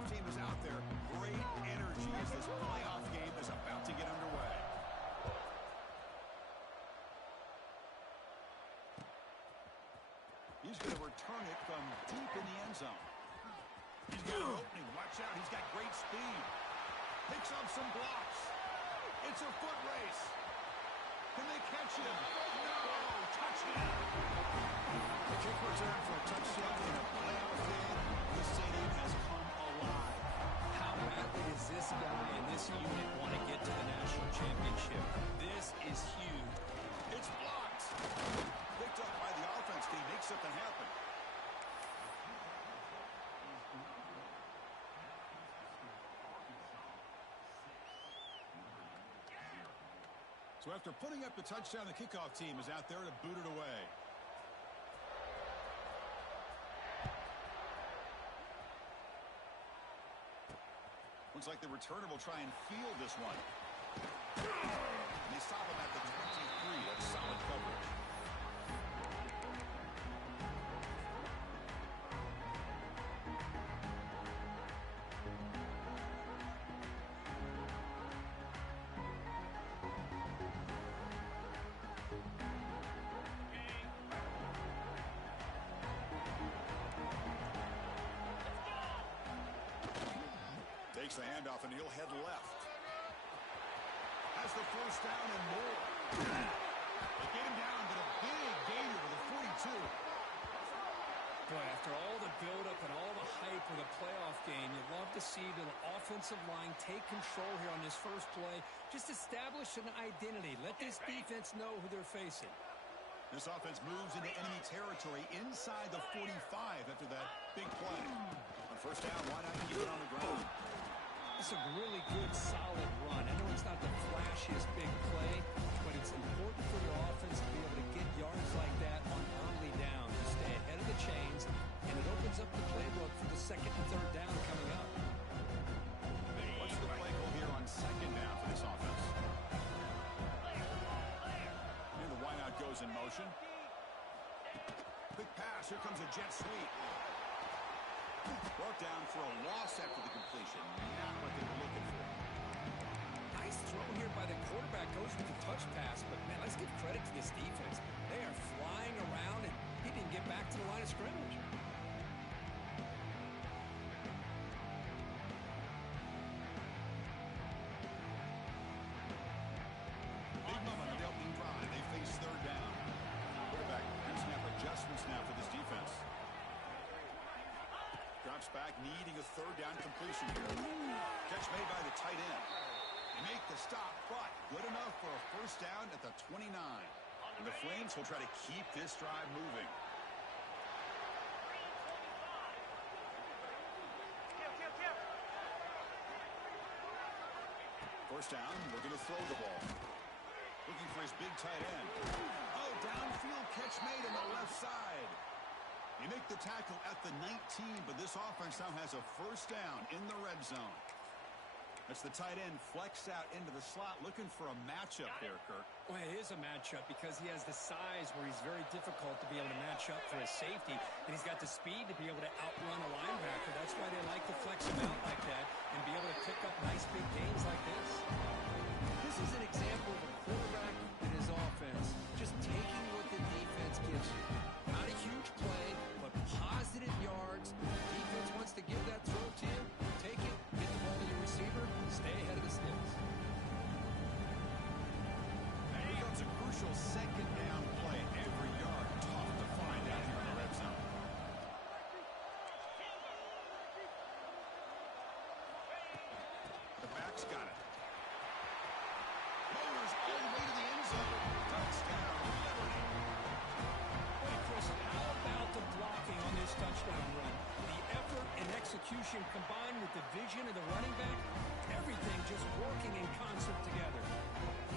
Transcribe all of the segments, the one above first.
kickoff team is out there. Great energy as this playoff game is about to get underway. He's going to return it from deep in the end zone. He's got an opening. Watch out. He's got great speed. Picks up some blocks. It's a foot race. Can they catch him? No! Touchdown! The kick return for a touchdown in a playoff game. This stadium has come alive. How badly does this guy and this unit want to get to the national championship? This is huge. It's blocked. Picked up by the offense. Can he make something happen? So after putting up the touchdown, the kickoff team is out there to boot it away. Looks like the returner will try and field this one. And they stop him at the 23. That's solid coverage. Takes the handoff and he'll head left. Has the first down and more. They get him down, but a big gainer with a 42. Boy, after all the buildup and all the hype of the playoff game, you'd love to see the offensive line take control here on this first play. Just establish an identity. Let this defense know who they're facing. This offense moves into enemy territory inside the 45 after that big play. On first down, why not keep it on the ground? It's a really good, solid run. I know it's not the flashiest big play, but it's important for your offense to be able to get yards like that on early down to stay ahead of the chains, and it opens up the playbook for the second and third down coming up. What's the play call here on second down for this offense? And the wideout goes in motion. Quick pass. Here comes a jet sweep. Brought down for a loss after the completion. Not what they were looking for. Nice throw here by the quarterback. Goes with the touch pass. But, man, let's give credit to this defense. They are flying around, and he didn't get back to the line of scrimmage. Big moment on the opening drive. They face third down. Quarterback pre-snap adjustments now for this defense. Drops back, needing a third down completion here. Catch made by the tight end. They make the stop, but good enough for a first down at the 29. And the Flames will try to keep this drive moving. First down, looking to throw the ball. Looking for his big tight end. Oh, downfield catch made on the left side. They make the tackle at the 19, but this offense now has a first down in the red zone. That's the tight end flexed out into the slot, looking for a matchup there, Kirk. Well, it is a matchup because he has the size where he's very difficult to be able to match up for his safety, and he's got the speed to be able to outrun a linebacker. That's why they like to flex him out like that and be able to pick up nice big gains like this. This is an example of a quarterback and his offense just taking what the defense gives you. Not a huge play, but positive yards. The defense wants to give that throw to you. Take it, get the ball to your receiver, stay ahead of the sticks. Here comes a crucial second down play. Every yard tough to find out here in the red zone. The back's got it. Motors all the way to the end zone. Touchdown, Liberty. Hey, Chris, how about the blocking on this touchdown run? The effort and execution combined with the vision of the running back, everything just working in concert together.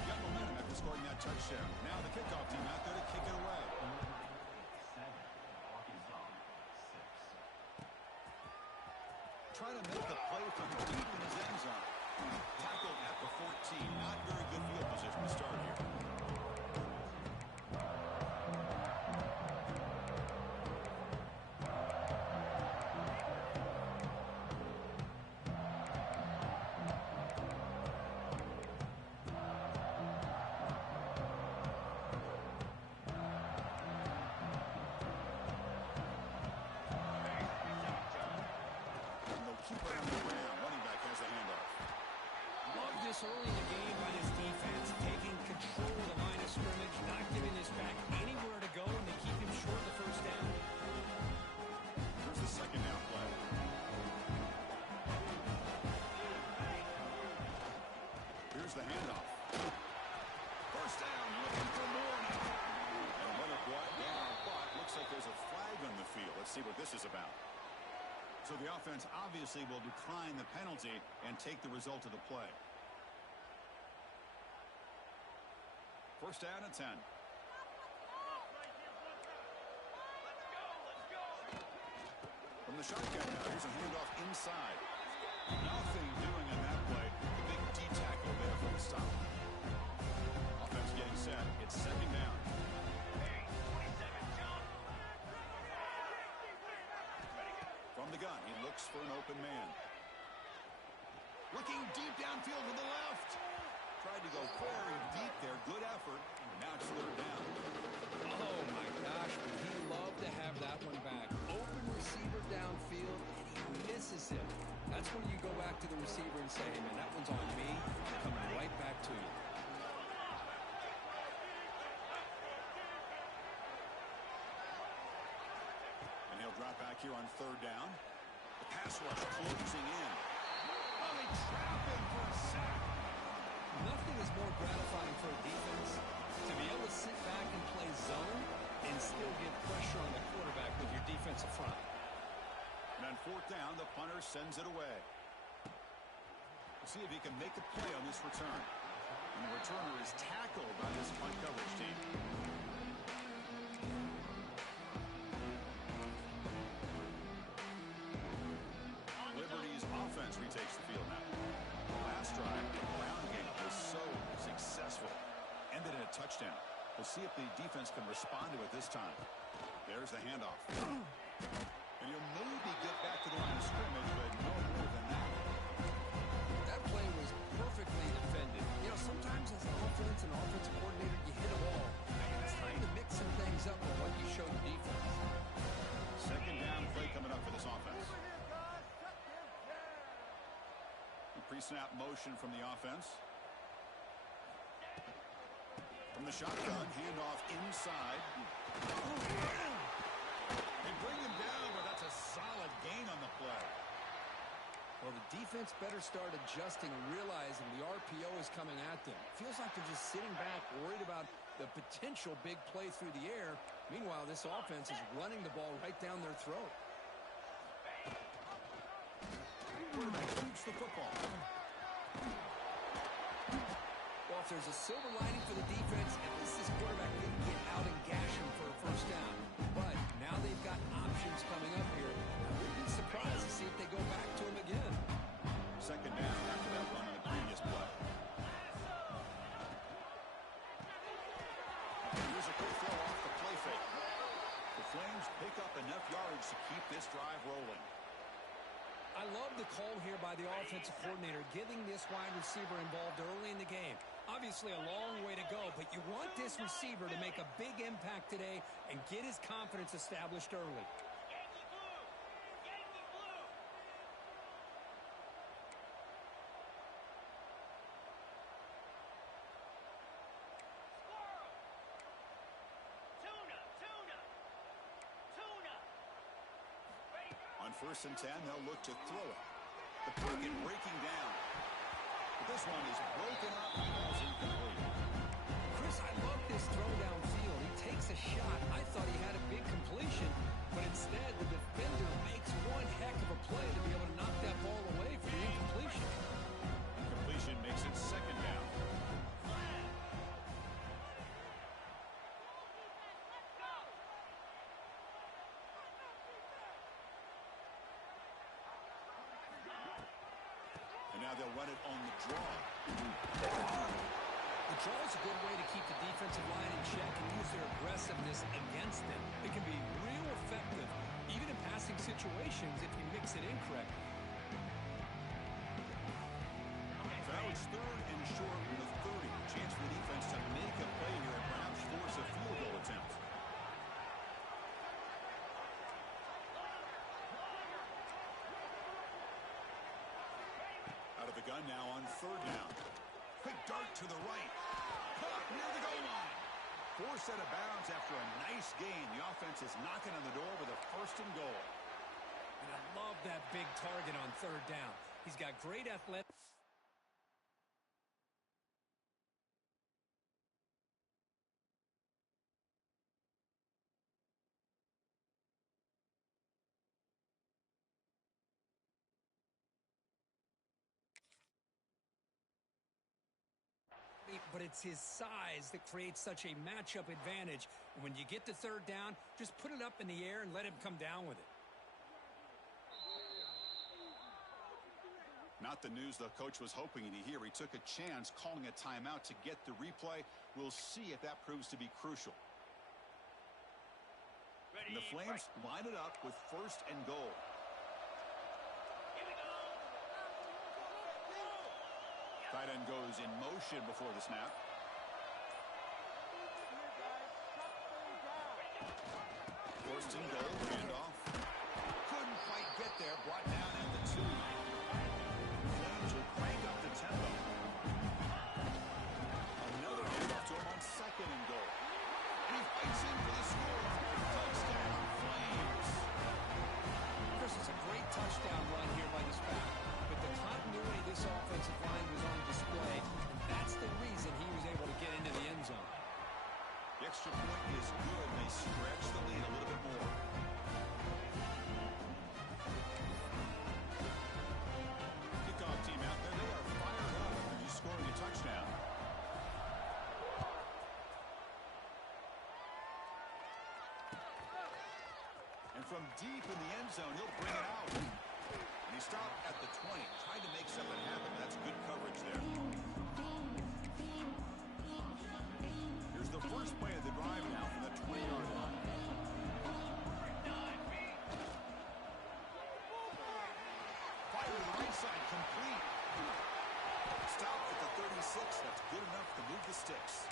Got momentum after scoring that touchdown. Now the kickoff team out there to kick it away. Try to make the play from deep in his end zone. Tackled at the 14. Not very good field position to start here. early in the game by this defense, taking control of the line of scrimmage, not giving this back anywhere to go, and they keep him short of the first down. Here's the second down play. Here's the handoff. First down, looking for more now. And Leonard brought down, but looks like there's a flag on the field. Let's see what this is about. So the offense obviously will decline the penalty and take the result of the play. First down at 10. From the shotgun now, here's a handoff inside. Nothing doing in that play. The big D tackle there for the stop. Offense getting set. It's second down. From the gun, he looks for an open man. Looking deep downfield to the left. Tried to go very deep there. Good effort. Now it's third down. Oh, my gosh, would he love to have that one back. Open receiver downfield, and he misses it. That's when you go back to the receiver and say, hey, man, that one's on me. I'm coming right back to you. And he'll drop back here on third down. The pass rush closing in. Oh, they trap him for a sack. Nothing is more gratifying for a defense to be able to sit back and play zone and still get pressure on the quarterback with your defensive front. And on fourth down, the punter sends it away. We'll see if he can make a play on this return. And the returner is tackled by this punt coverage team. Liberty's offense retakes the field now. The last drive, the ground game was so successful. Ended in a touchdown. We'll see if the defense can respond to it this time. There's the handoff. And he'll maybe get back to the line of scrimmage, but no more than that. That play was perfectly defended. You know, sometimes as an offense and offensive coordinator, you hit a ball. It's time to mix some things up with what you show the defense. Second down play coming up for this offense. Pre-snap motion from the offense. From the shotgun, handoff inside. They bring him down, but that's a solid gain on the play. Well, the defense better start adjusting and realizing the RPO is coming at them. Feels like they're just sitting back, worried about the potential big play through the air. Meanwhile, this offense is running the ball right down their throat. Quarterback shoots the football. Well, if there's a silver lining for the defense, at least this quarterback didn't get out and gash him for a first down. But now they've got options coming up here. I wouldn't be surprised to see if they go back to him again. Second down after that run on the previous play. Here's a quick throw off the play fake. The Flames pick up enough yards to keep this drive rolling. I love the call here by the offensive coordinator, getting this wide receiver involved early in the game. Obviously a long way to go, but you want this receiver to make a big impact today and get his confidence established early. On 1st and 10, they'll look to throw it. The pocket breaking down. But this one is broken up and falls incomplete. Chris, I love this throw downfield. He takes a shot. I thought he had a big completion, but instead the defender makes one heck of a play to be able to knock that ball away for the incompletion. Incompletion makes it second down. Now they'll run it on the draw. The draw is a good way to keep the defensive line in check and use their aggressiveness against them. It can be real effective, even in passing situations, if you mix it in correctly. Now it's third and short with a 30. Chance for the defense to make a play here and perhaps force a field goal attempt. Out of the gun now on third down. Quick dart to the right. Caught near the goal line. Forced out of bounds after a nice gain. The offense is knocking on the door with a first and goal. And I love that big target on third down. He's got great athletic. But it's his size that creates such a matchup advantage. When you get to third down, just put it up in the air and let him come down with it. Not the news the coach was hoping to hear. He took a chance calling a timeout to get the replay. We'll see if that proves to be crucial. And the Flames line it up with first and goal. Tight end goes in motion before the snap. First and goal, handoff. Couldn't quite get there, brought down at the 2. Flames will crank up the tempo. Another handoff to him on second and goal. And he fights in for the score. Touchdown, Flames. Chris, it's a great touchdown run here by this back. But the continuity of this offensive line was on display, and that's the reason he was able to get into the end zone. The extra point is good. They stretch the lead a little bit more. Kickoff team out there. They are fired up after just scoring a touchdown. And from deep in the end zone, he'll bring it out. And he stopped at the 20, trying to make something happen. That's good coverage there. Here's the first play of the drive now from the 20-yard line. Fire to the right side, complete. Stopped at the 36. That's good enough to move the sticks.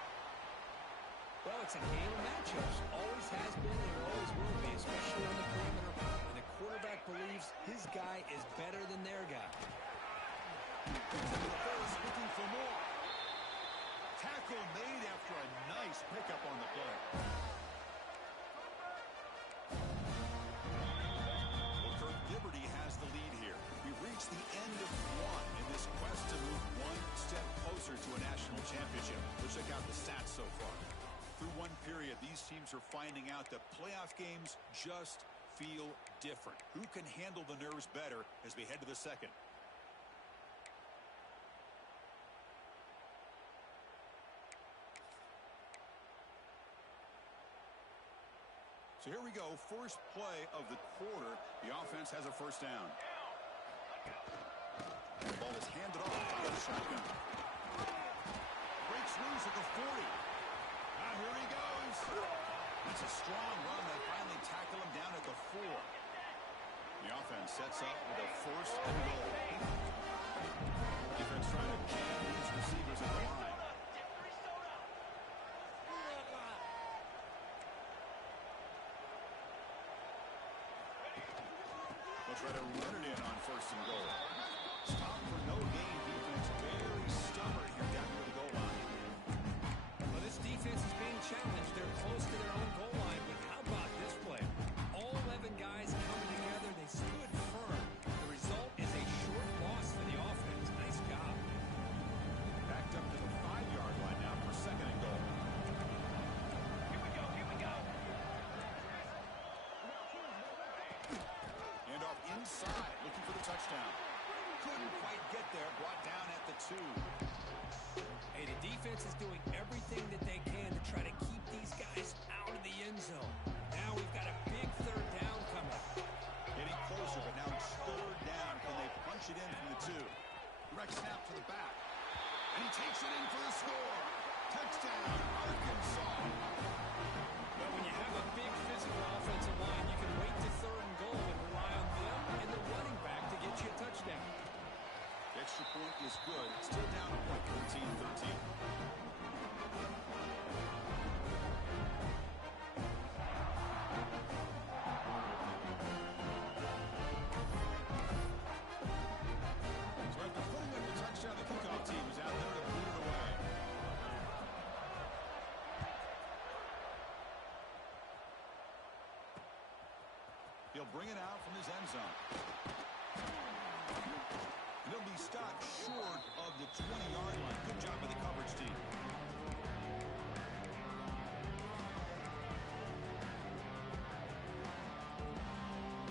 Well, it's a game of matchups. Always has been and always will be, especially on the perimeter. And the quarterback believes his guy is better than their guy. Looking for more. Tackle made after a nice pickup on the play. Well, Kirk Liberty has the lead here. We've reached the end of one in this quest to move one step closer to a national championship. Let's check out the stats so far. Through one period, these teams are finding out that playoff games just feel different. Who can handle the nerves better as we head to the second? So here we go, first play of the quarter. The offense has a first down. The ball is handed off by the shotgun. Breaks loose at the 40. Now here he goes. It's a strong run. They finally tackle him down at the 4. The offense sets up with a first and goal. Defense trying to jam these receivers at the line. They'll try to run it in on first and goal. Stop for no gain. Defense very stubborn here down near the goal line. Well, this defense is being challenged. They're close to their own goal line, but how about this play? All 11 guys coming together. They stood firm. The result is a short loss for the offense. Nice job. Backed up to the 5-yard line now for second and goal. Here we go. Hand off inside, looking for the touchdown. Couldn't quite get there, brought down at the 2. Hey, the defense is doing everything that they can to try to keep these guys out of the end zone. Now we've got a big third down coming. Getting closer, but now it's third down. Can they punch it in from the 2? Direct snap to the back. And he takes it in for the score. Touchdown, Arkansas. Well, when you have a big physical offensive line, you can wait to third and goal and rely on them and the running back to get you a touchdown. The extra point is good. Still down a point, 13-13. So after putting up the touchdown, the kickoff team is out there to boot it away. bring it out from his end zone. He'll be stopped short of the 20-yard line. Good job by the coverage team.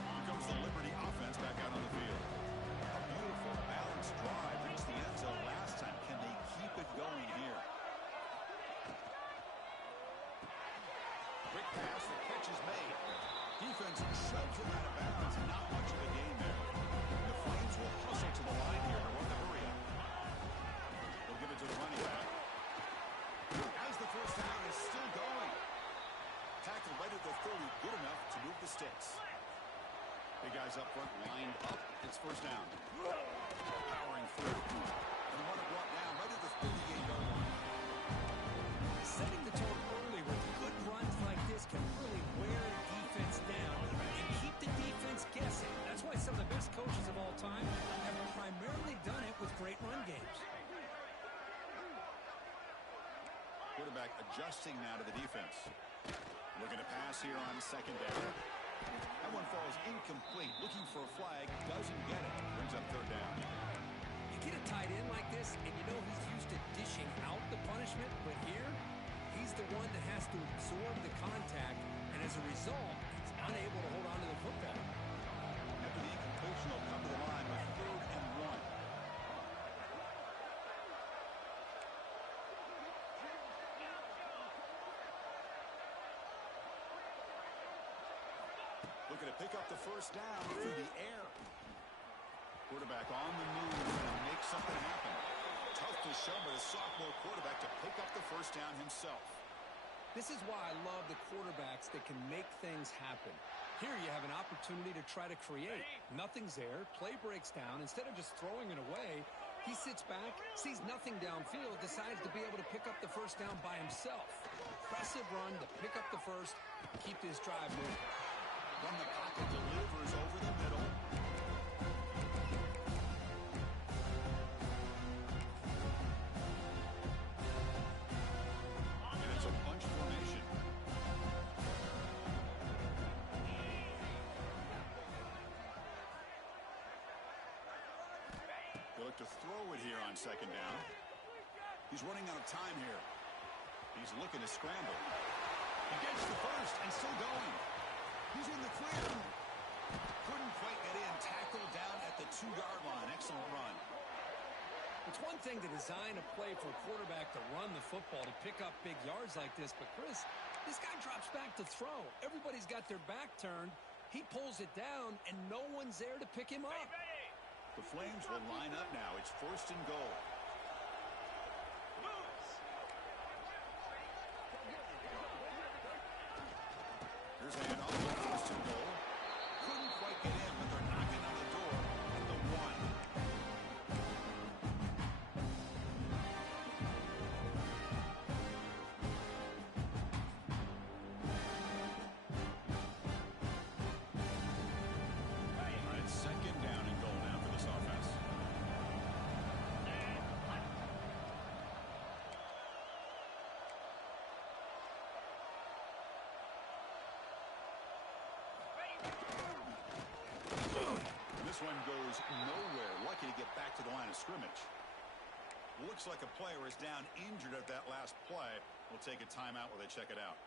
Here comes the Liberty offense back out on the field. A beautiful, balanced drive. Reached the end zone last time. Can they keep it going here? Quick pass. The catch is made. Defense shoves him out of bounds. Not much of a gain there. The Flames will hustle to the line here to run the hurry up. They'll give it to the running back. As the first down is still going. Tackle right at the 30. Good enough to move the sticks. Big guys up front lined up. It's first down. Powering through. And the runner brought down right at the 38-yard line. Setting the tone early with good runs like this can really wear the defense down and keep the defense guessing. That's why some of the best coaches of all time have primarily done it with great run games. Quarterback adjusting now to the defense. Looking to pass here on second down. That one falls incomplete. Looking for a flag. Doesn't get it. Brings up third down. You get a tight end like this, and you know he's used to dishing out the punishment, but here, he's the one that has to absorb the contact, and as a result, he's unable to hold on to the football. After the incompletion, they'll come to the line with 3rd and 1. Looking to pick up the first down through the air. Quarterback on the move and make something happen. Tough to show, but a sophomore quarterback to pick up the first down himself. This is why I love the quarterbacks that can make things happen. Here you have an opportunity to try to create. Nothing's there. Play breaks down. Instead of just throwing it away, he sits back, sees nothing downfield, decides to be able to pick up the first down by himself. Impressive run to pick up the first, keep this drive moving. From the pocket, delivers over the middle. And it's a bunch formation. They look to throw it here on second down. He's running out of time here. He's looking to scramble. He gets the first and still going. He's in the clear. Couldn't quite get in. Tackled down at the 2-yard line. Excellent run. It's one thing to design a play for a quarterback to run the football, to pick up big yards like this, but Chris, this guy drops back to throw. Everybody's got their back turned. He pulls it down, and no one's there to pick him up. The Flames will line up now. It's 1st and goal. Here's a handoff. 1st and goal. Couldn't quite get in, but they're knocking on the door at the 1. All right, 2nd down and goal now for this offense. This one goes nowhere. Lucky to get back to the line of scrimmage. Looks like a player is down injured at that last play. We'll take a timeout while they check it out.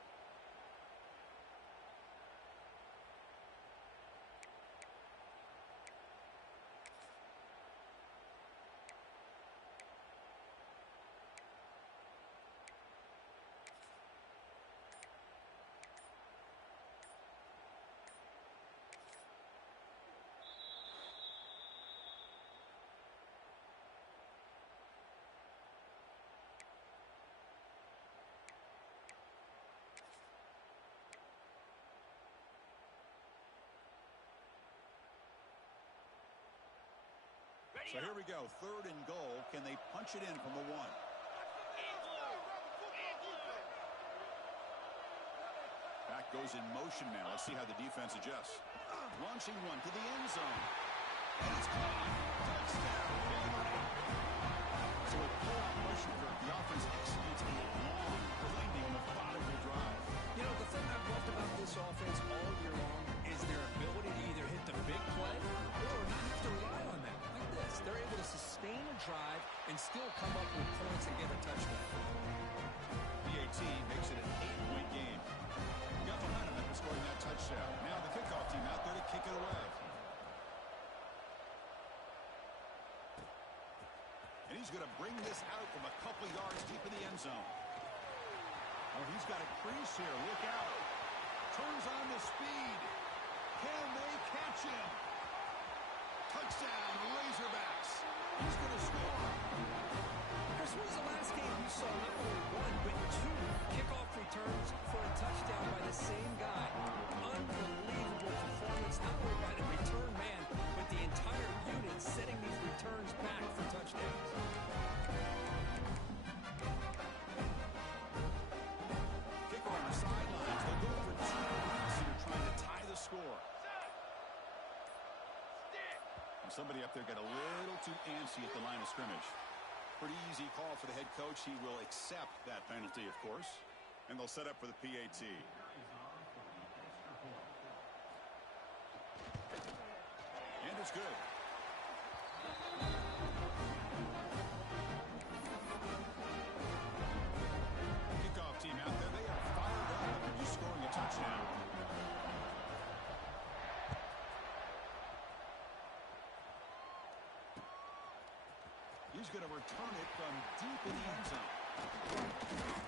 So here we go, 3rd and goal. Can they punch it in from the 1? Back goes in motion now. Let's see how the defense adjusts. Launching one to the end zone. And it's caught. Touchdown, Liberty. So with pull-out motion, the offense executes a long, blending, methodical drive. You know, the thing I've loved about this offense all year long is their ability to drive and still come up with points and get a touchdown. PAT makes it an 8-point game. Got behind him after scoring that touchdown. Now the kickoff team out there to kick it away. And he's going to bring this out from a couple yards deep in the end zone. Oh, he's got a crease here. Look out. Turns on the speed. Can they catch him? Touchdown, Razorbacks. He's going to score. Chris, when was the last game you saw not only one, but two kickoff returns for a touchdown by the same guy? Unbelievable performance, not only by the return man, but the entire unit setting these returns back for touchdowns. Kicker on the sidelines. They'll go for 2 points here trying to tie the score. And somebody up there got a little too antsy at the line of scrimmage. Pretty easy call for the head coach. He will accept that penalty, of course. And they'll set up for the PAT. And it's good. Kickoff team out there. They are fired up after just scoring a touchdown. He's going to return it from deep in the end zone.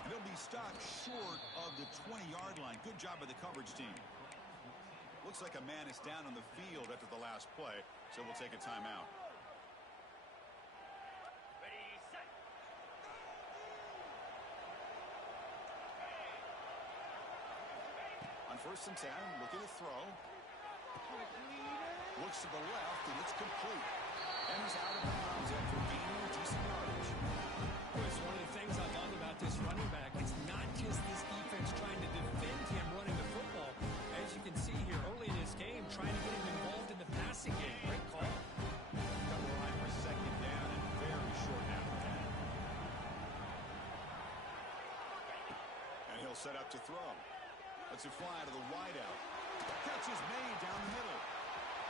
And he'll be stopped short of the 20-yard line. Good job by the coverage team. Looks like a man is down on the field after the last play, so we'll take a timeout. Ready, set. On 1st and 10, looking to throw. Looks to the left, and it's complete. And he's out of bounds after gaining decent yardage. Chris, one of the things I love about this running back is not just this defense trying to defend him running the football. As you can see here early in this game, trying to get him involved in the passing game. Great call. Double line for 2nd down and very short now. And he'll set up to throw. Lets it fly to the wideout. Catch is made down the middle.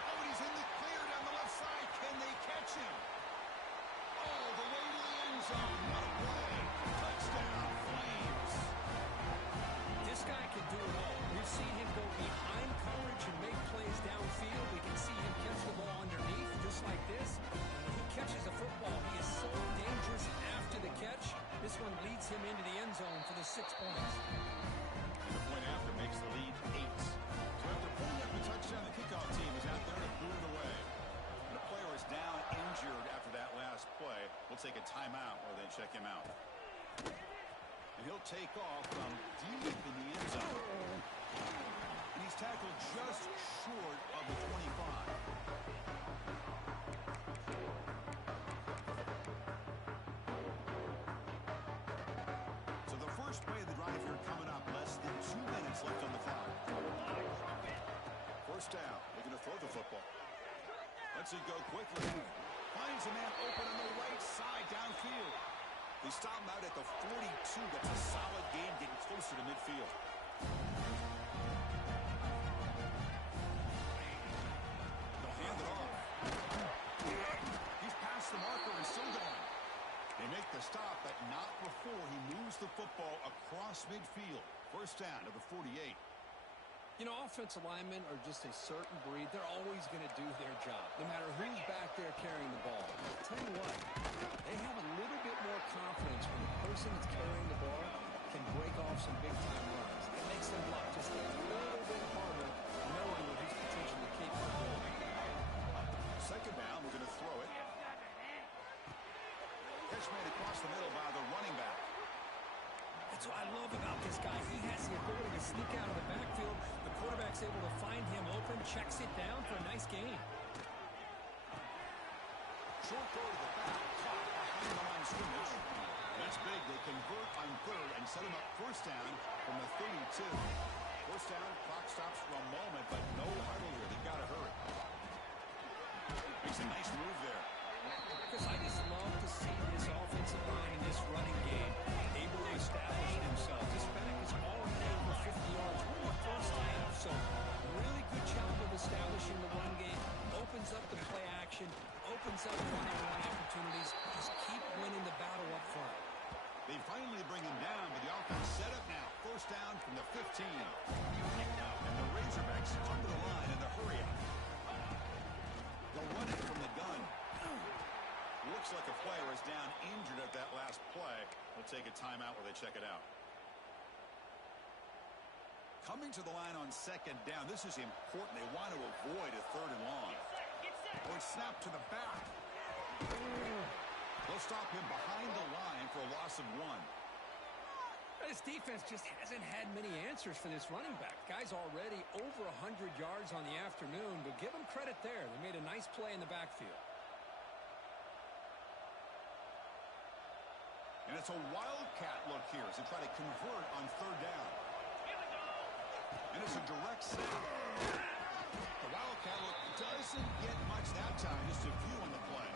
Oh, and he's in the clear down the left side. Can they catch him? All the way to the end zone. What a play. Touchdown, Flames. This guy can do it all. We've seen him go behind coverage and make plays downfield. We can see him catch the ball underneath just like this. When he catches a football, he is so dangerous after the catch. This one leads him into the end zone for the 6 points. The point after makes the lead 8. So after pulling up the touchdown, the kickoff team is out there to boot it away. And the player is down injured after that last play. We'll take a timeout while they check him out. And he'll take off from deep in the end zone. And he's tackled just short of the 25. So the first play of the drive here coming up. Less than 2 minutes left on the clock. 1st down. Looking to throw the football. Lets it go quickly. Finds a man open on the right side downfield. They stop him out at the 42. That's a solid game getting closer to midfield. They'll hand it off. He's past the marker and still going. They make the stop, but not before he moves the football across midfield. 1st down to the 48. You know, offensive linemen are just a certain breed. They're always going to do their job, no matter who's back there carrying the ball. I'll tell you what, they have a little bit more confidence when the person that's carrying the ball can break off some big-time runs. It makes them look just a little bit harder, knowing what he's potentially capable of doing. 2nd down, we're going to throw it. Catch made across the middle by the running back. That's what I love about this guy. He has the ability to sneak out of the backfield. The quarterback's able to find him open, checks it down for a nice gain. Short throw to the back, caught behind the line of scrimmage. That's big. They convert on 3rd and set him up 1st down from the 32. 1st down, clock stops for a moment, but no huddle here. They've got to hurry. Makes a nice move there. Because I just love to see this offensive line in this running game able to establish themselves. This back is already over 50 yards. We're the 1st half, so really good job of establishing the run game. Opens up the play action, opens up one-on-one opportunities. Just injured at that last play. They'll take a timeout where they check it out. Coming to the line on second down. This is important. They want to avoid a third and long. Or snap to the back. They'll stop him behind the line for a loss of 1. This defense just hasn't had many answers for this running back. Guy's already over 100 yards on the afternoon, but give him credit there. They made a nice play in the backfield. And it's a wildcat look here as they try to convert on third down. And it's a direct snap. The wildcat look doesn't get much that time, just a few on the play.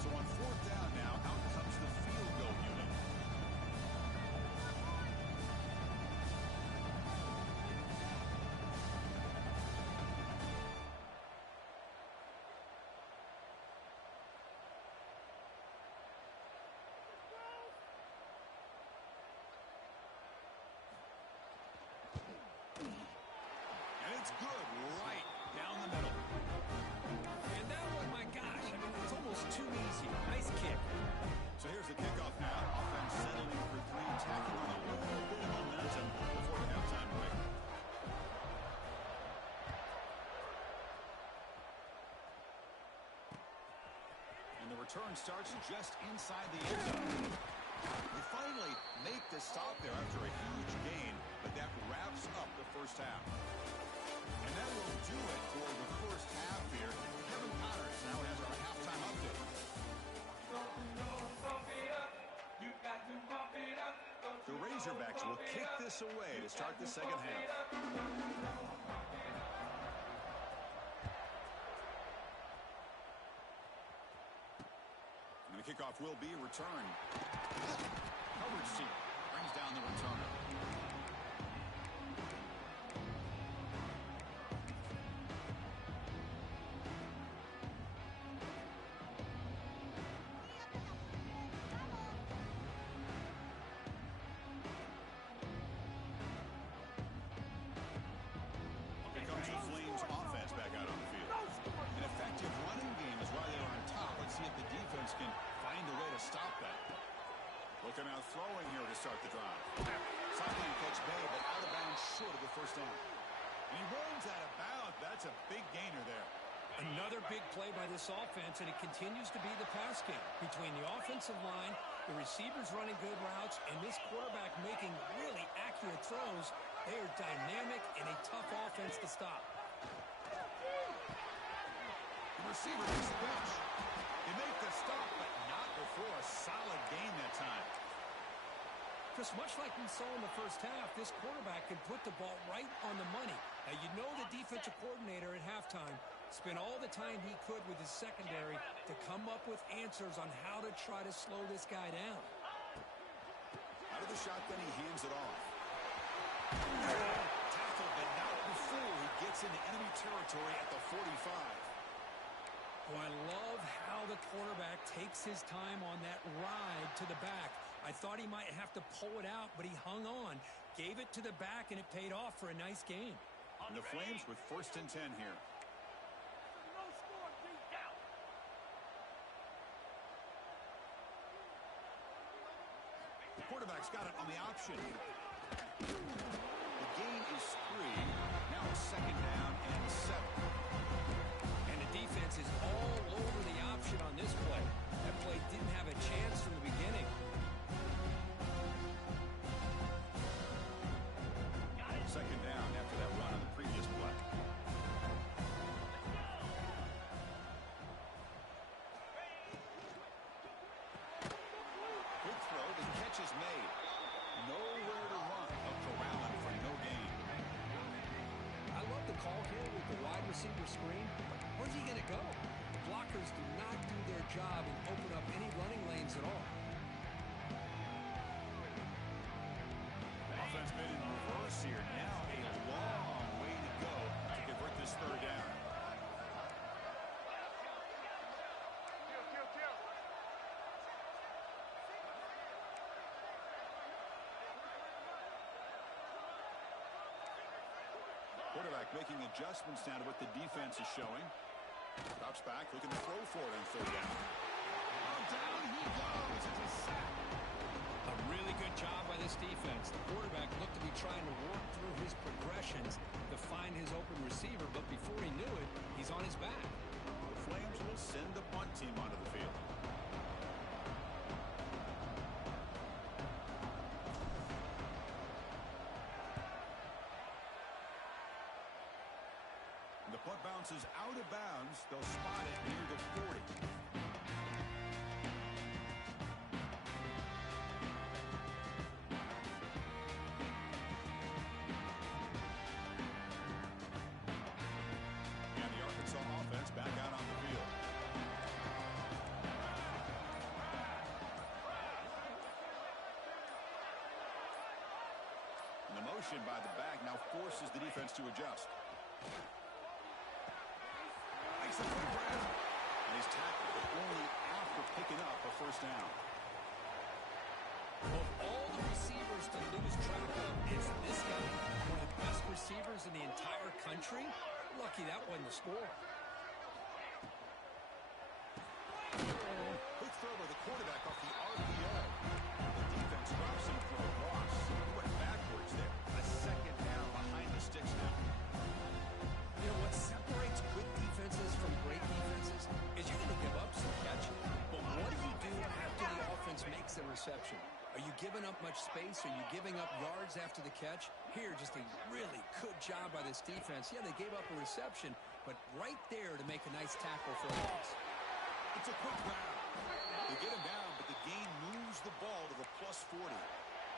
So on fourth down now, out comes the field goal unit. And it's good right down the middle. And that one, my gosh, I mean, it's almost too easy. Nice kick. So here's the kickoff now. Offense settling for 3, tacking on a little bit of momentum before the halftime break. And the return starts just inside the end zone. They finally make the stop there after a huge gain, but that wraps up the first half. And that will do it for the first half here. Kevin Connors now has our halftime update. The Razorbacks will kick this away to start the second half. And the kickoff will be returned. Coverage team brings down the returner. Here comes the Flames offense back out on the field. An effective running game is why they are on top. Let's see if the defense can find a way to stop that. Looking out throwing here to start the drive. Sideline catch made, but out of bounds short of the first down. And he runs out of bounds. That's a big gainer there. Another big play by this offense, and it continues to be the pass game. Between the offensive line, the receivers running good routes, and this quarterback making really accurate throws, they are dynamic and a tough offense to stop. The receiver makes the catch. They make the stop, but not before a solid gain that time. Just much like we saw in the first half, this quarterback can put the ball right on the money. Now, you know the defensive coordinator at halftime spent all the time he could with his secondary to come up with answers on how to try to slow this guy down. Out of the shotgun, he hands it off. Tackled, but not before he gets into enemy territory at the 45. Oh, I love how the quarterback takes his time on that ride to the back. I thought he might have to pull it out, but he hung on, gave it to the back, and it paid off for a nice gain. And the Flames with 1st and 10 here. The quarterback's got it on the option. The gain is 3. Now it's 2nd down and 7. And the defense is all over the option on this play. That play didn't have a chance from the beginning. Second down after that run on the previous play. Quick throw, the catch is made. Nowhere to run. Up to Allen for no gain. I love the call here with the wide receiver screen, but where's he going to go? The blockers do not do their job and open up any running lanes at all. Offense been in reverse here. Now a long way to go to convert this 3rd down. Quarterback making adjustments now to what the defense is showing. Drops back, looking to throw for it on third down. Oh, down he goes. It's a sack. A really good job by this defense. The quarterback looked to be trying to work through his progressions to find his open receiver, but before he knew it, he's on his back. The Flames will send the punt team onto the field. The punt bounces out of bounds. They'll spot it near the 40. And the Arkansas offense back out on the field. And the motion by the back now forces the defense to adjust. Makes the play grab. And he's tackled, but only after picking up a first down. Of all the receivers to lose track of, it's this guy, one of the best receivers in the entire country. Lucky that wasn't the score. Quick throw by the quarterback off the RPO. The defense drops him for a loss. He went backwards there. A second down behind the sticks now. You know what separates good defenses from great defenses is you're going to give up some catch. But what do you do after the offense makes a reception? Are you giving up much space? Are you giving up yards after the catch? Here, just a really good job by this defense. Yeah, they gave up a reception, but right there to make a nice tackle for a loss. It's a quick grab. They get him down, but the gain moves the ball to the +40.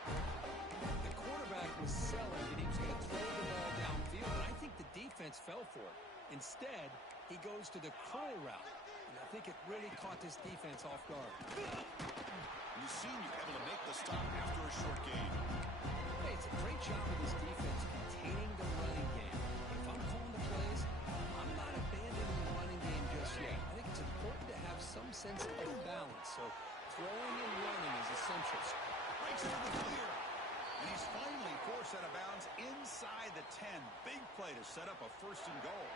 The quarterback was selling that he was going to throw the ball downfield, and I think the defense fell for it. Instead, he goes to the curl route, and I think it really caught this defense off guard. And the senior able to make the stop after a short gain. Hey, it's a great job of this defense containing the running game. But if I'm calling the plays, I'm not abandoning the running game just yet. I think it's important to have some sense of balance. So throwing and running is essential. Breaks into the clear. And he's finally forced out of bounds inside the 10. Big play to set up a first and goal.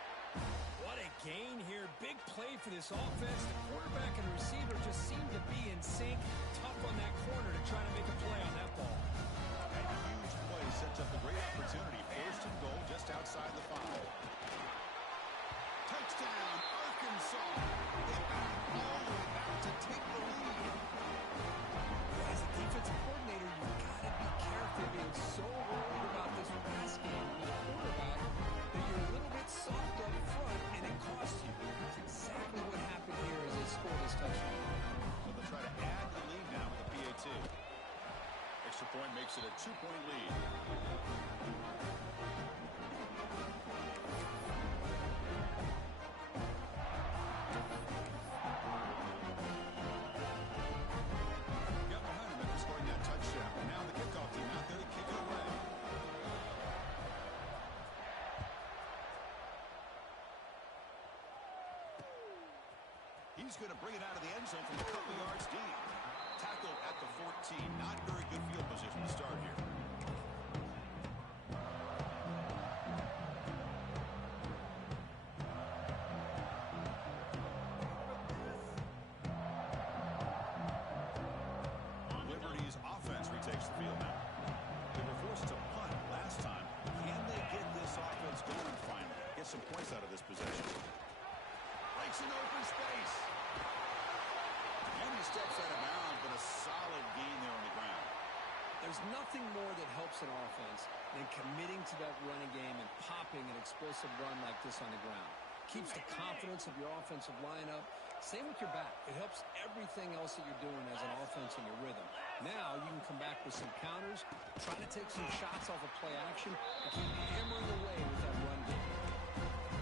What a gain here. Big play for this offense. The quarterback and receiver just seem to be in sync. Tough on that corner to try to make a play on that ball. That huge play sets up a great opportunity. First and goal just outside the 5. Touchdown, Arkansas. They back all the way back to take the lead. As a defensive coordinator, you've got to be careful being so worried about this pass game with a quarterback that you're a little bit soft up front and it costs you. That's exactly what happened here as they scored this touchdown. So they'll try to add the lead now with a PAT. Extra point makes it a 2-point lead. Got behind him after scoring that touchdown. Now the kickoff team out there to kick it away. He's going to bring it out of the end zone from a couple yards deep. Tackled at the 14. Not very good field position to start here. Liberty's offense retakes the field now. They were forced to punt last time. Can they get this offense going finally? Get some points out of this possession. Breaks an open space. And he steps out of bounds, but a solid gain there on the ground. There's nothing more that helps an offense than committing to that running game and popping an explosive run like this on the ground. Keeps the confidence of your offensive lineup. Same with your back. It helps everything else that you're doing as an offense in your rhythm. Now you can come back with some counters, try to take some shots off of play action, and keep hammering away with that run game.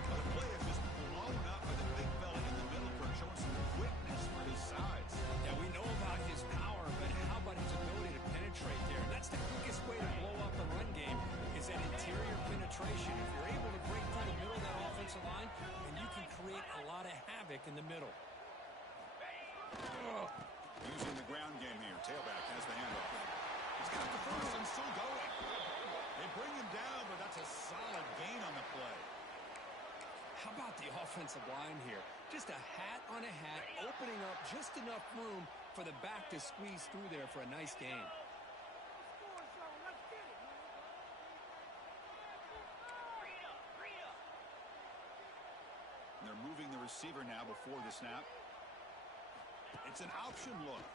The play is just blown up by the big fella in the middle for showing some quickness for his size. Yeah, we know about his power, but how about his ability to penetrate there? And that's the quickest way to blow up a run game is that interior penetration. If you're able to break through the middle of that offensive line, then you can create a lot of havoc in the middle. Using the ground game here. Tailback has the handoff. He's got the first and still going. They bring him down, but that's a solid gain on the play. offensive line here. Just a hat on a hat, opening up just enough room for the back to squeeze through there for a nice game. They're moving the receiver now before the snap. It's an option look.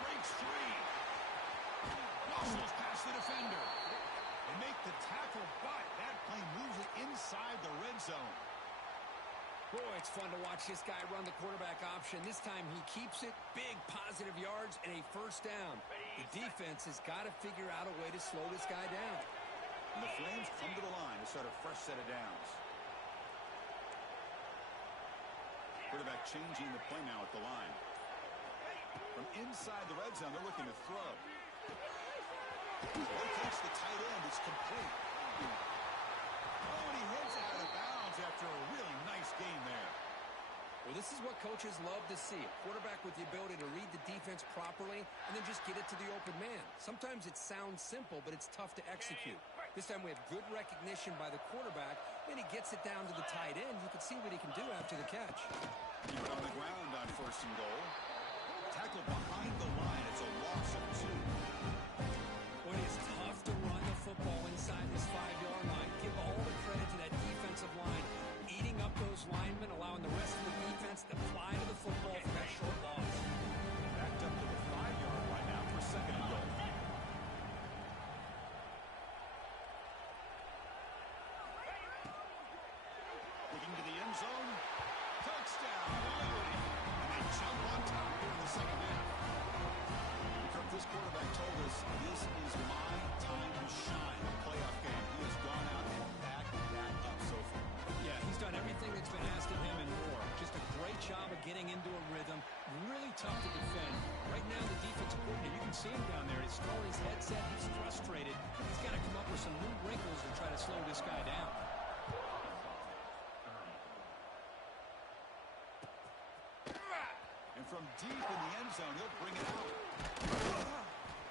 Breaks free. Muscles past the defender. They make the tackle, but that play moves it inside the red zone. Boy, it's fun to watch this guy run the quarterback option. This time he keeps it. Big positive yards and a first down. The defense has got to figure out a way to slow this guy down. And the Flames come to the line to start a fresh set of downs. Quarterback changing the play now at the line. From inside the red zone, they're looking to throw. They catch the tight end. It's complete. Oh, and he heads out of bounds after a really nice game there. Well, this is what coaches love to see. A quarterback with the ability to read the defense properly and then just get it to the open man. Sometimes it sounds simple, but it's tough to execute. This time we have good recognition by the quarterback, and he gets it down to the tight end. You can see what he can do after the catch. Keep it on the ground on 1st and goal. Tackle behind the line. It's a loss of 2. When it's tough to run the football inside this 5-yard line, give all the credit to that defensive line, eating up those linemen, allowing the rest of the defense to fly to the football for that short loss. Backed up to the 5-yard line now for 2nd and goal. Looking to the end zone. Touchdown. And they jump on top here in the second half. Kirk, this quarterback told us this is my time to shine. A playoff game. He has gone out and backed that up so far. Yeah, he's done everything that's been asked of him and more. Just a great job of getting into a rhythm. Really tough to defend. Right now, the defensive coordinator, you can see him down there. He's throwing his headset. He's frustrated. He's got to come up with some new wrinkles to try to slow this guy down. And from deep in the end zone, he'll bring it out.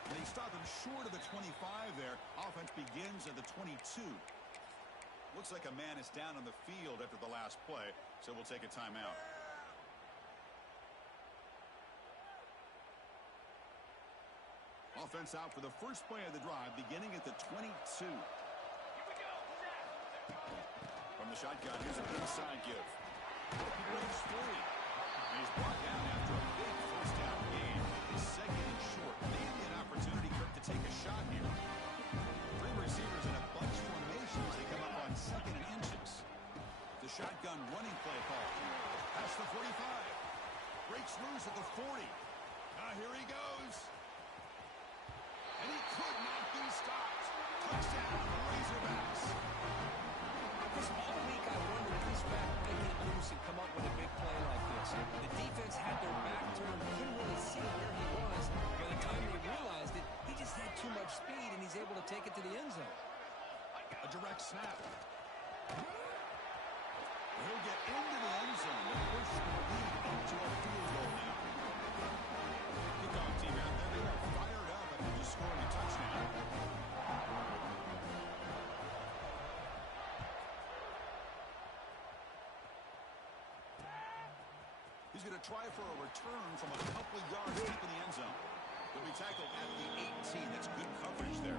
And they stop him short of the 25 there. Offense begins at the 22. Looks like a man is down on the field after the last play, so we'll take a timeout. Offense out for the first play of the drive, beginning at the 22. From the shotgun, here's an inside give. He breaks free. And he's brought down after a big first down game. His 2nd and short. Maybe an opportunity, Kirk, to take a shot here. 3 receivers in a bunch formation as they come up on 2nd and inches. The shotgun running play call. Past the 45. Breaks loose at the 40. Here he goes. And he could not be stopped. Touchdown, Razorbacks. This all week I wondered if this back might get loose and come up with a big play like this. The defense had their back turned, couldn't really see where he was. By the time they realized it, he just had too much speed, and he's able to take it to the end zone. A direct snap. He'll get into the end zone to push the lead up to a field goal now. Kickoff team out there. They are fired up after just scoring a touchdown. He's going to try for a return from a couple of yards deep in the end zone. He'll be tackled at the 18. That's good coverage there.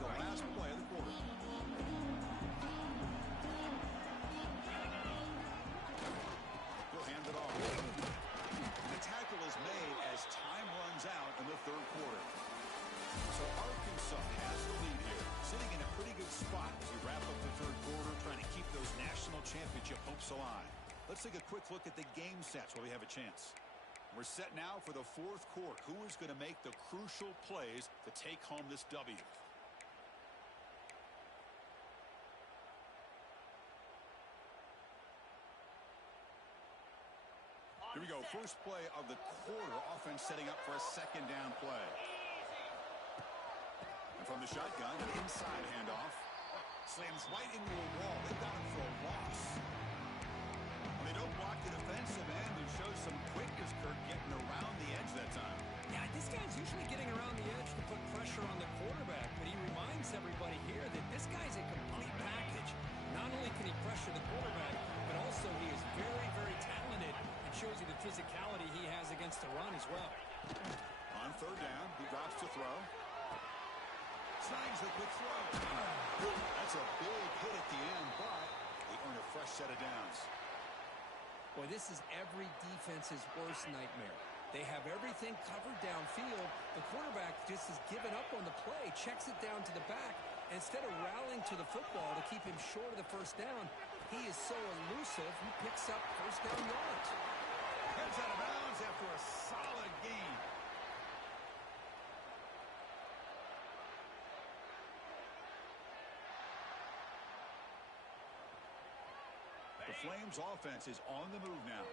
The last play of the quarter. He'll hand it off. The tackle is made as time runs out in the 3rd quarter. So Arkansas has the lead here, sitting in a pretty good spot as we wrap up the 3rd quarter, trying to keep those national championship hopes alive. Let's take a quick look at the game stats while we have a chance. We're set now for the 4th quarter. Who is going to make the crucial plays to take home this W? Here we go. First play of the quarter. Offense setting up for a 2nd down play. And from the shotgun, an inside handoff. Slams right into a wall. They got him for a loss. They don't block the defensive end and show some quickness, Kirk, getting around the edge that time. Yeah, this guy's usually getting around the edge to put pressure on the quarterback, but he reminds everybody here that this guy's a complete package. Not only can he pressure the quarterback, but also he is very, very talented and shows you the physicality he has against the run as well. On third down, he drops to throw. Snags the quick throw. That's a big hit at the end, but they earn a fresh set of downs. Boy, this is every defense's worst nightmare. They have everything covered downfield. The quarterback just has given up on the play, checks it down to the back. And instead of rallying to the football to keep him short of the first down, he is so elusive, he picks up first down yards. Heads out of bounds after a solid gain. The Flames offense is on the move now.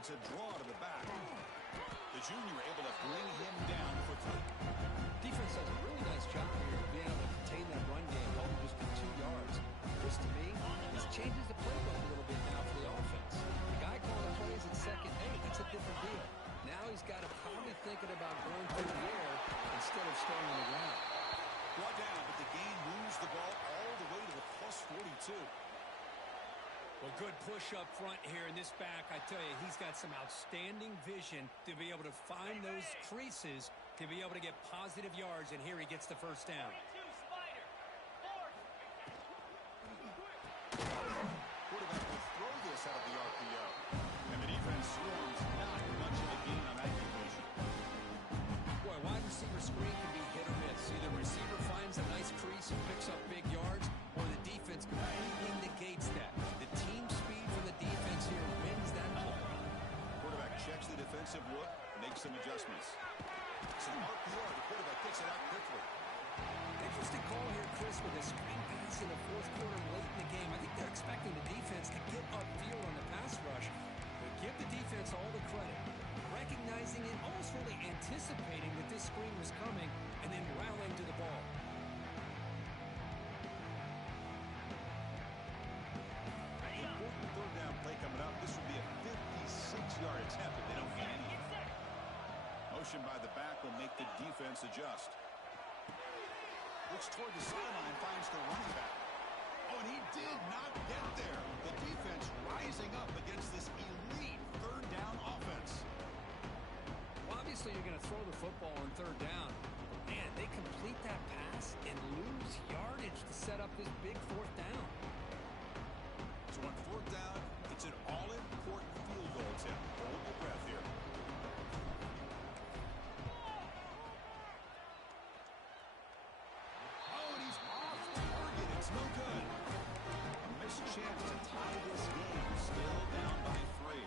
It's a draw to the back. The junior able to bring him down quickly. Defense does a really nice job here of being able to contain that run game, held just to 2 yards. This, to me, this changes the playbook a little bit now for the offense. The guy calling plays at second, hey, that's a different deal. Now he's got to probably thinking about going through the air instead of staying on the ground. Brought down, but the game moves the ball all the way to the plus 42. Well, good push up front here in this back. I tell you, he's got some outstanding vision to be able to find those creases, to be able to get positive yards, and here he gets the first down. Quarterback will throw this out of the RPO. And the defense swarms not much of a gain on that completion. Boy, wide receiver screen can be hit or miss. Either receiver finds a nice crease and picks up big yards, or the defense completely negates that. The team speed from the defense here wins that ball. Quarterback checks the defensive look, makes some adjustments. Some RPO, the quarterback gets it out quickly. Interesting call here, Chris, with a screen pass in the fourth quarter late in the game. I think they're expecting the defense to get upfield on the pass rush, but give the defense all the credit. Recognizing it, almost really anticipating that this screen was coming, and then rallying to the ball. Important third down play coming up. This will be a 56-yard attempt if they don't get any. Motion by the back will make the defense adjust. Looks toward the sideline, finds the running back. Oh, and he did not get there. The defense rising up against this elite third down offense. Well, obviously you're going to throw the football on third down. Man, they complete that pass and lose yardage to set up this big fourth down. So on fourth down, it's an all-important field goal attempt. Hold your breath here. Oh, and he's off target. It's no good. A missed chance to tie this game. Still down by 3.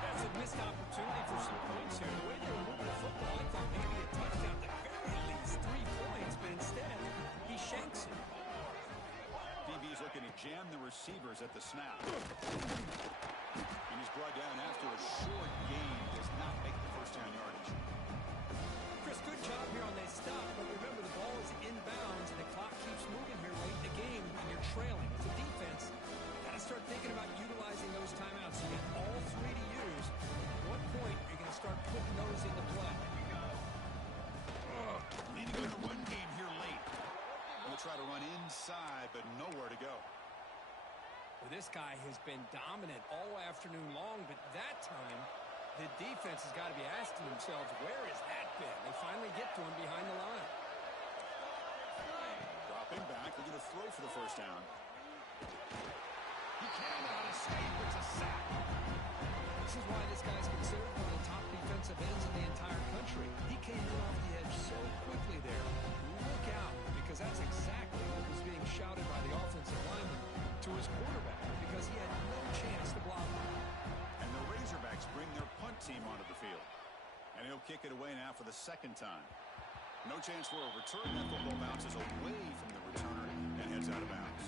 That's a missed opportunity for some points here. The way they were moving the football, I thought maybe a touchdown, at the very least 3 points, but instead, he shanks it. DB's looking to jam the receivers at the snap. And he's brought down after a short gain. Does not make the first down yardage. Chris, good job here on that stop, but remember the ball is inbounds and the clock keeps moving here late in the game and you're trailing. As a defense, got to start thinking about utilizing those timeouts. You got all 3 to use. At what point are you going to start putting those into play? Need to go to the run game here late. We'll try to run inside, but nowhere to go. Well, this guy has been dominant all afternoon long, but that time, the defense has got to be asking themselves, where has that been? They finally get to him behind the line. Dropping back, looking to throw for the first down. He cannot escape. It's a sack. This is why this guy's considered one of the top defensive ends in the entire country. He came in off the edge so quickly there. Look out, because that's exactly what was being shouted by the offensive lineman to his quarterback, because he had no chance to block him. And the Razorbacks bring their punt team onto the field. And he'll kick it away now for the second time. No chance for a return. That football bounces away from the returner and heads out of bounds.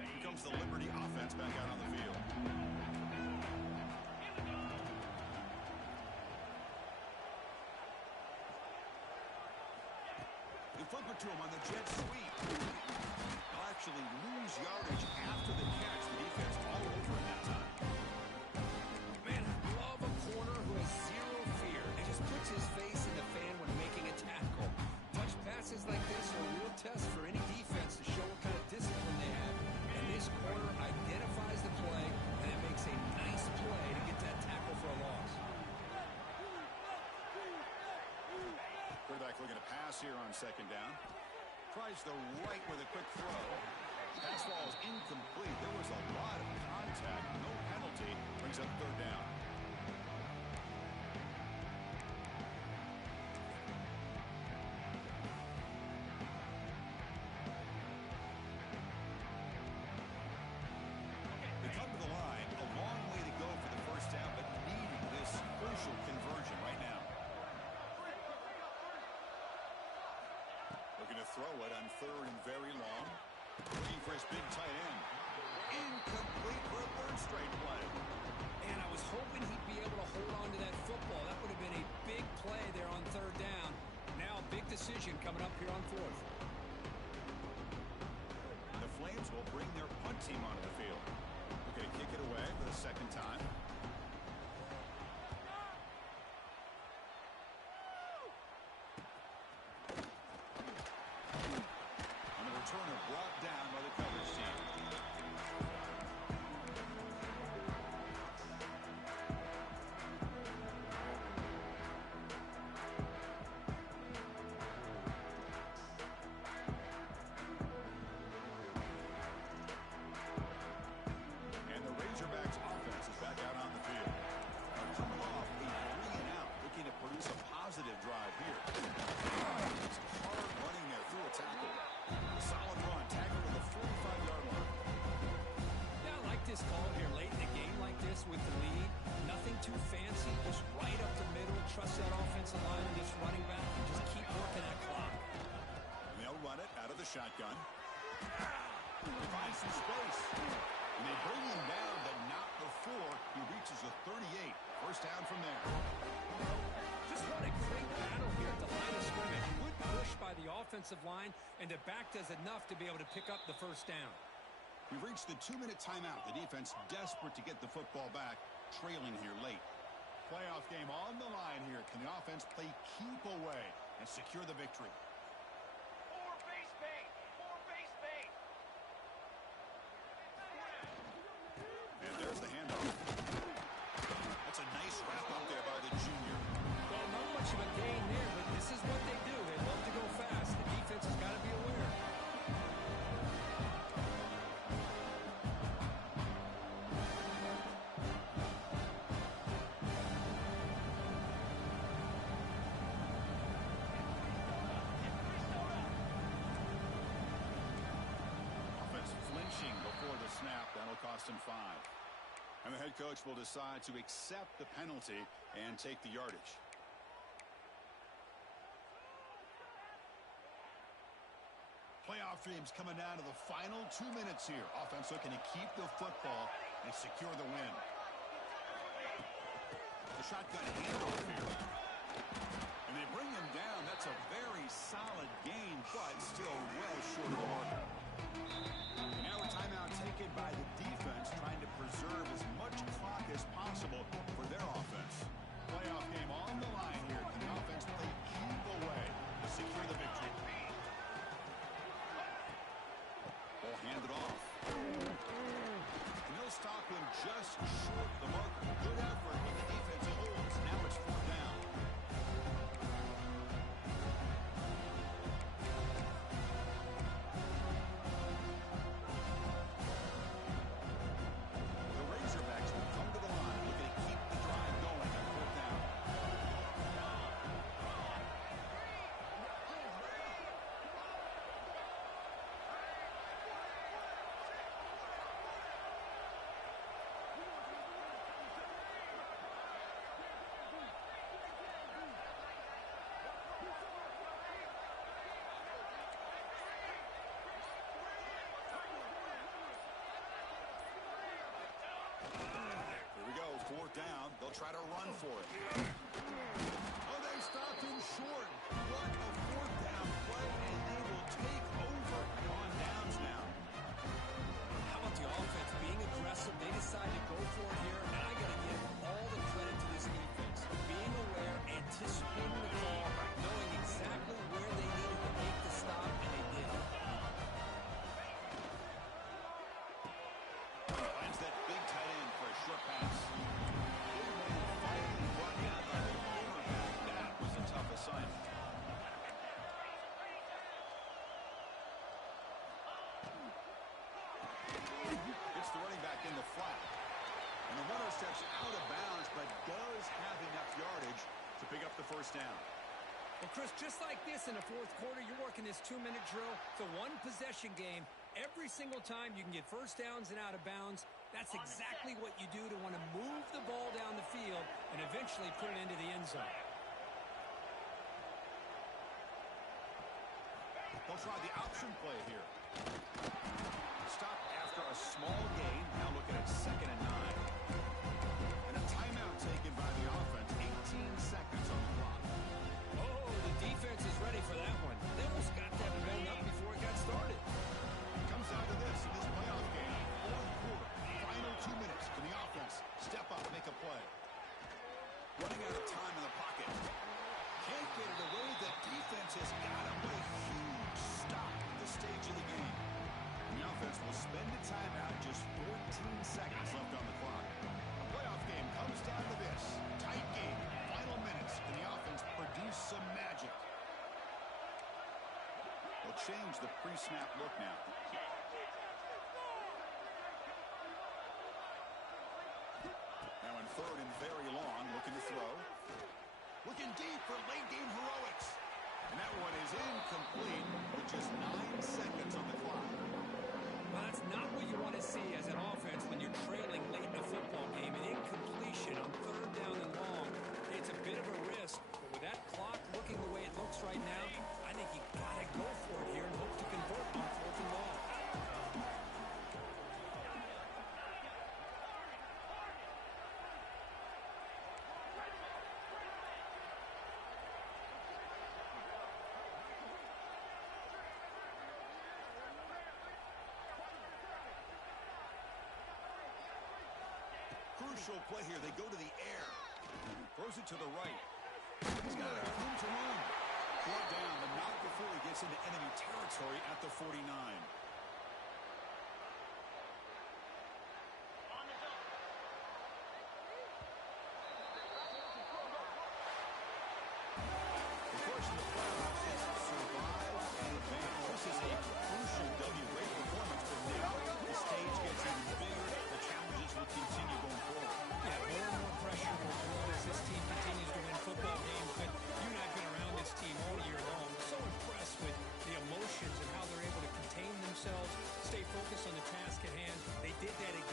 Here comes the Liberty offense back out on the field. flip it to him on the jet sweep. They'll actually lose yardage after the catch. The defense all over it that time. Man, I love a corner who has zero fear and just puts his face in the fan when making a tackle. Touch passes like this are a real test for any defense to show what kind of discipline they have. And this corner identifies the play, and it makes a nice play to get that tackle for a loss. Quarterback looking to pass here on second down. Tries the right with a quick throw. Pass ball is incomplete. There was a lot of contact. No penalty. Brings up third down. They come to the line. A long way to go for the first down, but needing this crucial conversion right now. Looking to throw it on third and very long. Looking for his big tight end. Incomplete for a third straight play. And I was hoping he'd be able to hold on to that football. That would have been a big play there on third down. Now a big decision coming up here on fourth. The Flames will bring their punt team onto the field. Looking to kick it away for the second time. And the returner brought down by the coverage team. And the Razorbacks offense is back out on the field. Coming off a 3-and-out, looking to produce a positive drive here. It's hard running there through a tackle. Solid run, tackle to the 45-yard line. Yeah, I like this call here late in the game like this with the lead. Nothing too fancy, just right up the middle. Trust that offensive line and this running back and just keep working that clock. And they'll run it out of the shotgun. Find some space. And they bring him down, but not before he reaches the 38. First down from there. Just what a great battle here at the line of scrimmage. Good push by the offensive line, and the back does enough to be able to pick up the first down. We've reached the 2-minute timeout. The defense desperate to get the football back, trailing here late. Playoff game on the line here. Can the offense play keep away and secure the victory? And there's the handoff. That's a nice wrap up there by the junior. Well, not much of a gain there, but this is what they do. They love to go fast. The defense has got to be aware. Offense flinching before the snap. That'll cost him 5. And the head coach will decide to accept the penalty and take the yardage. Playoff dreams coming down to the final 2 minutes here. Offense looking to keep the football and secure the win. The shotgun handoff here. And they bring him down. That's a very solid gain, but still well short of the mark. Now a timeout taken by the defense, trying to preserve as much clock as possible for their offense. Playoff game on the line here. Can the offense play keep away to secure the victory? Ball handed off. And they'll stop him just short of the mark. Good effort, but the defense holds. Now it's 4th down. The Razorbacks will come to the line, looking to keep the drive going on 4th down. Here we go, 4th down. They'll try to run for it. Oh, they stopped him short. What a 4th down play, and take over on downs now. How about the offense being aggressive? They decide to go for it here, and I got to give all the credit to this defense. Being aware, anticipating the call, knowing exactly where they needed to make the stop, and they did. Finds that big tight end for a short pass. Finally brought down by the cornerback. That was a tough assignment. It's the running back in the flat. And the runner steps out of bounds, but does have enough yardage to pick up the first down. Well, Chris, just like this in the fourth quarter, you're working this 2-minute drill. It's a one-possession game. Every single time you can get first downs and out of bounds, that's exactly what you do to want to move the ball down the field and eventually put it into the end zone. They'll try the option play here. Stop after a small gain. Now looking at 2nd and 9. And a timeout taken by the offense. 18 seconds on the clock. Oh, the defense is ready for that one. They almost got that blown up before it got started. Comes down to this in this playoff game. Fourth quarter. Final 2 minutes. Can the offense step up, make a play? Running out of time in the pocket. Can't get it away. The defense has got to play huge stop at this stage of the game. The offense will spend a timeout, just 14 seconds left on the clock. A playoff game comes down to this. Tight game, final minutes, and the offense produce some magic. They'll change the pre-snap look now. Now in 3rd and very long, looking to throw. Looking deep for late-game heroics. And that one is incomplete with just 9 seconds on the clock. Well, that's not what you want to see as an offense when you're trailing late in a football game. An incompletion on 3rd down and long. It's a bit of a risk, but with that clock looking the way it looks right now, I think you got to go for it here and hope to convert on 4th and long. Crucial play here. They go to the air. Throws it to the right. He's got room to run. Brought down, but not before he gets into enemy territory at the 49. The question of the playoffs is survive and advance. This is a crucial W. Great performance, but now the stage gets even bigger. The challenges will continue going forward. Yeah, more and more pressure will grow as this team continues to win football games. But you and I have been around this team all year long. So impressed with the emotions and how they're able to contain themselves, stay focused on the task at hand. They did that again